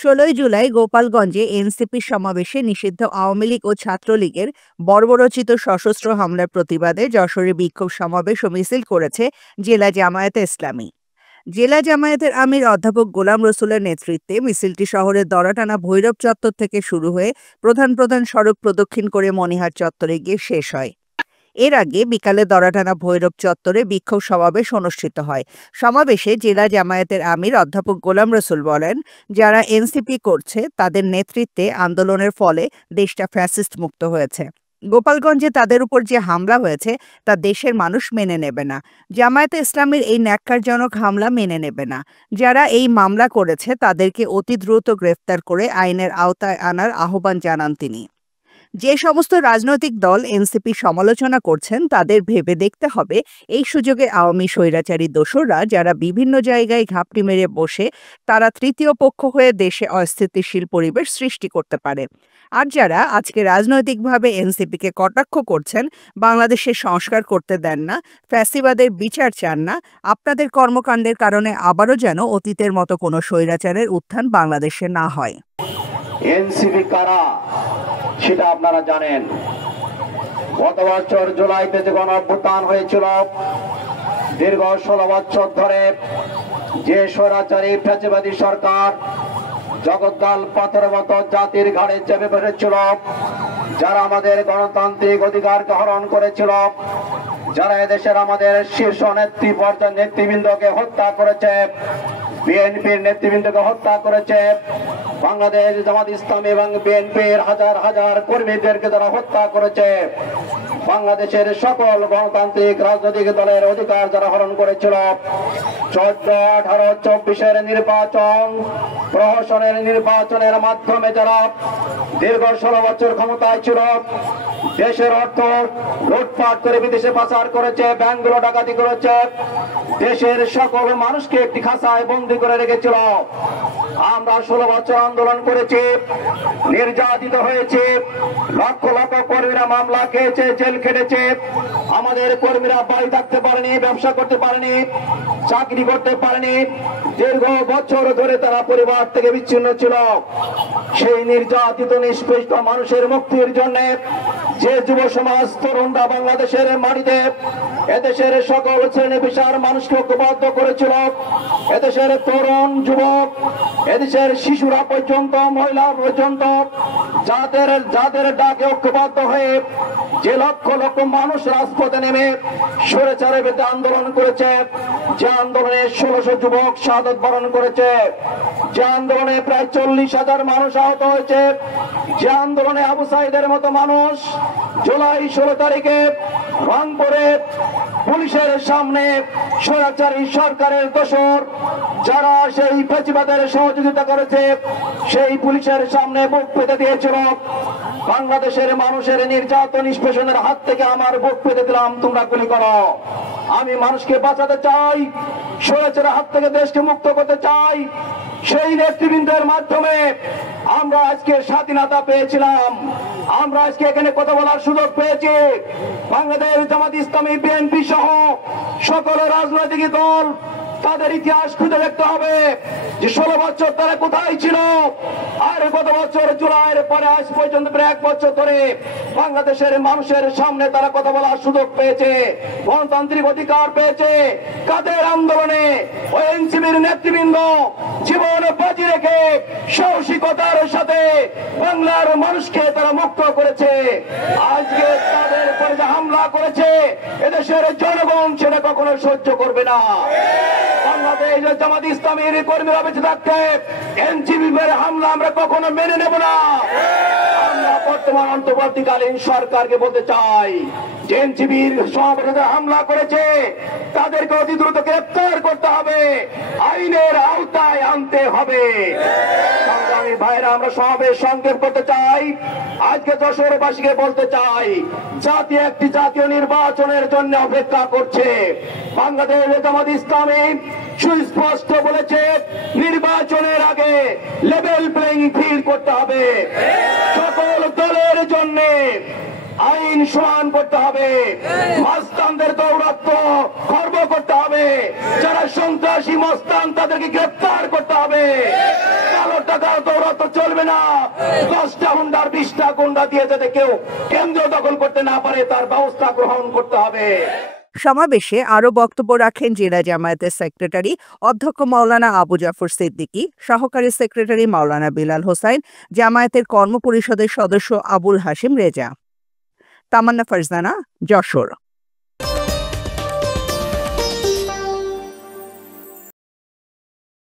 ১৬ই জুলাই গোপালগঞ্জে এনসিপির সমাবেশে নিষিদ্ধ আওয়ামী লীগ ও ছাত্রলীগের বর্বরোচিত সশস্ত্র হামলার প্রতিবাদে যশোরে বিক্ষোভ সমাবেশ ও মিছিল করেছে জেলা জামায়াতে ইসলামী। জেলা জামায়াতের আমির অধ্যাপক গোলাম রসুলের নেতৃত্বে মিছিলটি শহরের দরাটানা ভৈরব চত্বর থেকে শুরু হয়ে প্রধান প্রধান সড়ক প্রদক্ষিণ করে মনিহার চত্বরে গিয়ে শেষ হয়। এর আগে বিকালে দরাটানা ভৈরব চত্বরে বিক্ষোভ সমাবেশ অনুষ্ঠিত হয়। সমাবেশে জেলা জামায়াতের আমির অধ্যাপক গোলাম রসুল বলেন, যারা এনসিপি করছে তাদের নেতৃত্বে আন্দোলনের ফলে দেশটা ফ্যাসিস্ট মুক্ত হয়েছে। গোপালগঞ্জে তাদের উপর যে হামলা হয়েছে তা দেশের মানুষ মেনে নেবে না। জামায়াতে ইসলামীর এই ন্যাক্কারজনক হামলা মেনে নেবে না। যারা এই মামলা করেছে তাদেরকে অতি দ্রুত গ্রেফতার করে আইনের আওতায় আনার আহ্বান জানান তিনি। যে সমস্ত রাজনৈতিক দল এনসিপি সমালোচনা করছেন তাদের ভেবে দেখতে হবে এই সুযোগে আওয়ামী স্বৈরাচারী দোসররা যারা বিভিন্ন জায়গায় ঘাপটি মেরে বসে তারা তৃতীয় পক্ষ হয়ে দেশে অস্থিতিশীল পরিবেশ সৃষ্টি করতে পারে। আর যারা আজকে রাজনৈতিকভাবে এনসিপিকে কটাক্ষ করছেন, বাংলাদেশের সংস্কার করতে দেন না, ফ্যাসিবাদের বিচার চান না, আপনাদের কর্মকাণ্ডের কারণে আবারও যেন অতীতের মতো কোনো স্বৈরাচারের উত্থান বাংলাদেশে না হয়। এনসিপি কারা সেটা আপনারা জানেন। গত বছর জুলাইতে যে গণঅভ্যুত্থান হয়েছিল, দীর্ঘ 16 বছর ধরে যে স্বৈরাচারী ফ্যাসিবাদী সরকার জগদ্দল পাথরের মতো জাতির ঘাড়ে চেপে বসেছিল, যারা আমাদের গণতান্ত্রিক অধিকারকে হরণ করেছিল, যারা এদেশের আমাদের শীর্ষ নেতৃবৃন্দকে হত্যা করেছে, বিএনপির নেতৃবৃন্দকে হত্যা করেছে, বাংলাদেশ জামাত ইসলামী এবং বিএনপির হাজার হাজার কর্মীদেরকে যারা হত্যা করেছে, বাংলাদেশের সকল গণতান্ত্রিক রাজনৈতিক দলের অধিকার যারা হরণ করেছিল, 14, 18, 24-এর নির্বাচন, প্রহসনের নির্বাচনের মাধ্যমে যারা দীর্ঘ 16 বছর ক্ষমতায় ছিল, দেশের অর্থ লুটপাট করে বিদেশে পাচার করেছে, ব্যাংকগুলো ডাকাতি করেছে, দেশের সকল মানুষকে একটি খাঁচায় বন্দী করে রেখেছিল। আমরা 16 বছর আন্দোলন করেছি, নির্যাতিত হয়েছে, লক্ষ লক্ষ কর্মীরা মামলা খেয়েছে, জেল খেটেছে, আমাদের কর্মীরা বাড়ি থাকতে পারেনি, ব্যবসা করতে পারেনি, চাকরি করতে পারেনি, দীর্ঘ বছর ধরে তারা পরিবার থেকে বিচ্ছিন্ন ছিল। সেই নির্যাতিত নিষ্পেষিত মানুষের মুক্তির জন্য যে যুব সমাজ তরুণরা বাংলাদেশের মাটিতে এদেশের সকল শ্রেণী পেশার মানুষকে ঐক্যবদ্ধ করেছিল, এদেশের তরুণ যুবক, এদেশের শিশুরা পর্যন্ত, মহিলা পর্যন্ত যাদের ডাকে ঐক্যবদ্ধ হয়ে যে লক্ষ লক্ষ মানুষ রাজপথে নেমে স্বৈরাচারের বিরুদ্ধে আন্দোলন করেছে, যে আন্দোলনে 1600 যুবক শাহাদত বরণ করেছে, যে আন্দোলনে প্রায় 40,000 মানুষ আহত হয়েছে, যে আন্দোলনে আবু সাইদের মতো মানুষ জুলাই 16 তারিখে রংপুরে পুলিশের সামনে স্বৈরাচারী সরকারের দোসর যারা সেই ফ্যাসিবাদের সহযোগিতা করেছে সেই পুলিশের সামনে বুক পেতে দিয়েছিল। বাংলাদেশের মানুষের নির্যাতন নিষ্পেষণের হাত থেকে আমার বুক পেতে দিলাম, তোমরা গুলি করো। আমি মানুষকে বাঁচাতে চাই, স্বৈরাচারের হাত থেকে দেশকে মুক্ত করতে চাই। সেই নেতৃবৃন্দের মাধ্যমে আমরা আজকে স্বাধীনতা পেয়েছিলাম, আমরা আজকে এখানে কথা বলার সুযোগ পেয়েছি। বাংলাদেশ জামাত ইসলামী, বিএনপি সহ সকল রাজনৈতিক দল তাদের ইতিহাস খুঁজে দেখতে হবে যে 16 বছর তারা কোথায় ছিল। আর গত বছর জুলাইয়ের পরে আজ পর্যন্ত প্রায় 1 বছর ধরে বাংলাদেশের মানুষের সামনে তারা কথা বলার সুযোগ পেয়েছে, গণতান্ত্রিক অধিকার পেয়েছে। কাদের আন্দোলনে ওই এনসিপির নেতৃবৃন্দ জীবন বাজি রেখে সাহসিকতার সাথে বাংলার মানুষকে তারা মুক্ত করেছে। আজকে তাদের উপরে যে হামলা করেছে এদেশের জনগণ সেটা কখনো সহ্য করবে না। বাংলাদেশ জামাত ইসলামীর কর্মীরা বেঁচে থাকতে এনসিপির হামলা আমরা কখনো মেনে নেব না। আমরা বর্তমান অন্তর্বর্তীকালীন সরকারকে বলতে চাই যে এনসিপির সভাপতিরা হামলা করেছে তাদেরকে অতি দ্রুত গ্রেফতার করতে হবে, আইনের আওতায় আনতে হবে। সংগ্রামী ভাইরা, আমরা সমাবেশ সংক্ষেপ করতে চাই। আজকে যশোরবাসীকে বলতে চাই, জাতি একটি জাতীয় নির্বাচনের জন্য অপেক্ষা করছে। বাংলাদেশ জামাত ইসলামী সুস্পষ্ট বলেছে, নির্বাচনের আগে লেভেল প্লেইং ফিল্ড করতে হবে, সকল দলের জন্য আইন সমান করতে হবে, মাস্তানদের দৌরাত্ম্য খর্ব করতে হবে, যারা সন্ত্রাসী মস্তান তাদেরকে গ্রেফতার করতে হবে, কালো টাকা হুন্ডার দৌড়াতে চলবে না। 10টা হুন্ডার 20টা গুন্ডা দিয়ে যাতে কেউ কেন্দ্র দখল করতে না পারে তার ব্যবস্থা গ্রহণ করতে হবে। সমাবেশে আরও বক্তব্য রাখেন জেলা জামায়াতের সেক্রেটারি অধ্যক্ষ মাওলানা আবু জাফর সিদ্দিকী, সহকারী সেক্রেটারি মাওলানা বিলাল হোসাইন, জামায়াতের কর্মপরিষদের সদস্য আবুল হাশিম রেজা। তামান্না ফারজানা, যশোর।